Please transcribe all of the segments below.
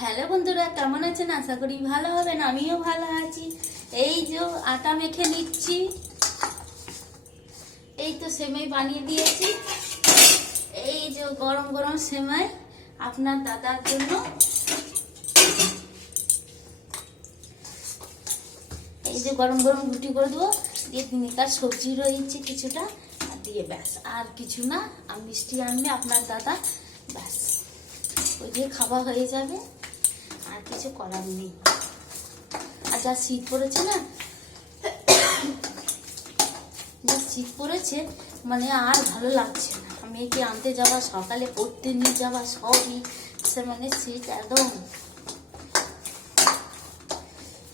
Hello বন্ধুরা, কেমন আছেন? আশা করি ভালো হবেন। আমিও ভালো আছি। এই যে আটা মেখে নিচ্ছি। এই তো সেমাই বানিয়ে দিয়েছি। এই যে গরম গরম সেমাই আপনার দাদার জন্য। এই যে গরম গরম রুটি করে দেবো, দিয়ে দিনকার সবজি রয়েছে কিছুটা, আর দিয়ে ব্যাস আর কিছু না। আর মিষ্টি আনবে আপনার দাদা, ব্যাস ওই দিয়ে খাওয়া হয়ে যাবে। আর কিছু করার নেই। আর যা শীত পড়েছে না, যা শীত পড়েছে মানে আর ভালো লাগছে না। মেয়েকে আনতে যাওয়া, সকালে পড়তে নিয়ে যাওয়া, সবই সে মানে শীত একদম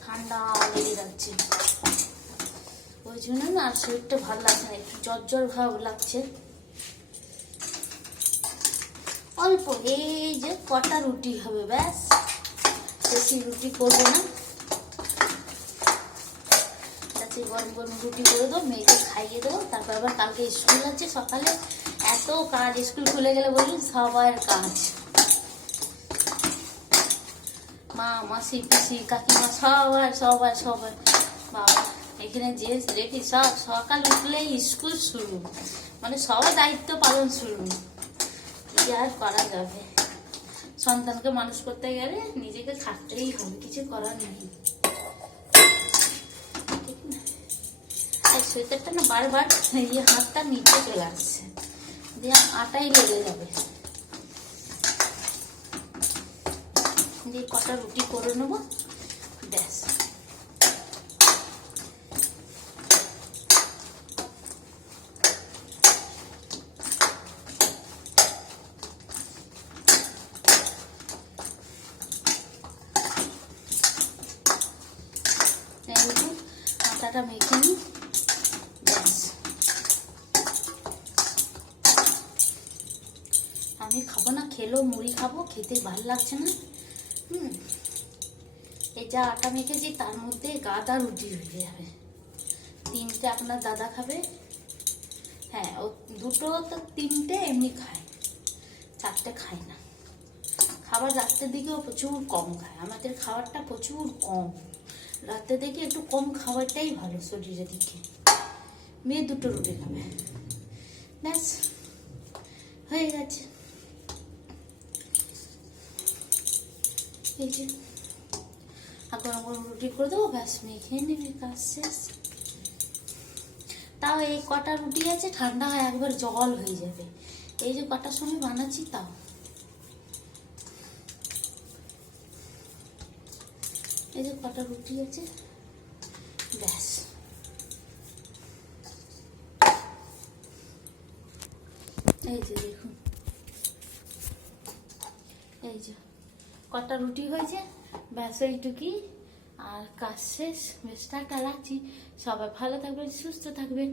ঠান্ডা লেগে যাচ্ছে। ওই জন্য না আর শরীরটা ভালো লাগছে না, একটু জ্বর জ্বর ভাব লাগছে। অল্প এই যে কটা রুটি হবে, ব্যাস বেশি রুটি করবো না। গরম গরম রুটি করে দেবো, মেয়েকে খাইয়ে দেবো। তারপর আবার কালকে স্কুল আছে সকালে, এত কাজ। স্কুল খুলে গেলে বলুন সবার কাজ, মা মাসি পিসি কাকিমা সবার সবার সবার বাবা এখানে জেন্টস রেডি সব। সকাল উঠলেই স্কুল শুরু, মানে সবার দায়িত্ব পালন শুরু। কি আর করা যাবে, সন্তানকে মানুষ করতে গেলে নিজেকে খাটতেই হবে, কিছু করার নেই। সোয়েটারটা না বারবার এই হাতটা নিচে চলে আসছে, দিয়ে আটাই লেগে যাবে। দিয়ে কটা রুটি করে নেবো, ব্যাস। আটাটা মেখে নিই, আমি খাবো না, খেলেও মুড়ি খাবো, খেতে ভালো লাগছে না। এই যা আটা মেখেছি তার মধ্যে গাদা রুটি হয়ে যাবে। 3টে আপনার দাদা খাবে, হ্যাঁ ও 2টো তো 3টে এমনি খায়, 4টে খায় না। খাবার রাত্রের দিকেও প্রচুর কম খায়, আমাদের খাবারটা প্রচুর কম। রাত্রের দিকে একটু কম খাবারটাই ভালো শরীরের দিকে। মেয়ে 2টো রুটি খাবে, ব্যাস হয়ে গেছে। এই যে গরম গরম রুটি করে দেবো, ব্যাস মেখে নেবে, কাজ শেষ। তাও এই কটা রুটি আছে, ঠান্ডা হয় একবার জল হয়ে যাবে। এই যে কটার সময় বানাচ্ছি, তাও এই যে কটা রুটি আছে, ব্যাস। এই যে দেখুন, এই যে কটা রুটি হয়েছে, ব্যাস এইটুকুই। আর কাজ শেষ, বেশ টাটা রাখছি। সবাই ভালো থাকবেন, সুস্থ থাকবেন।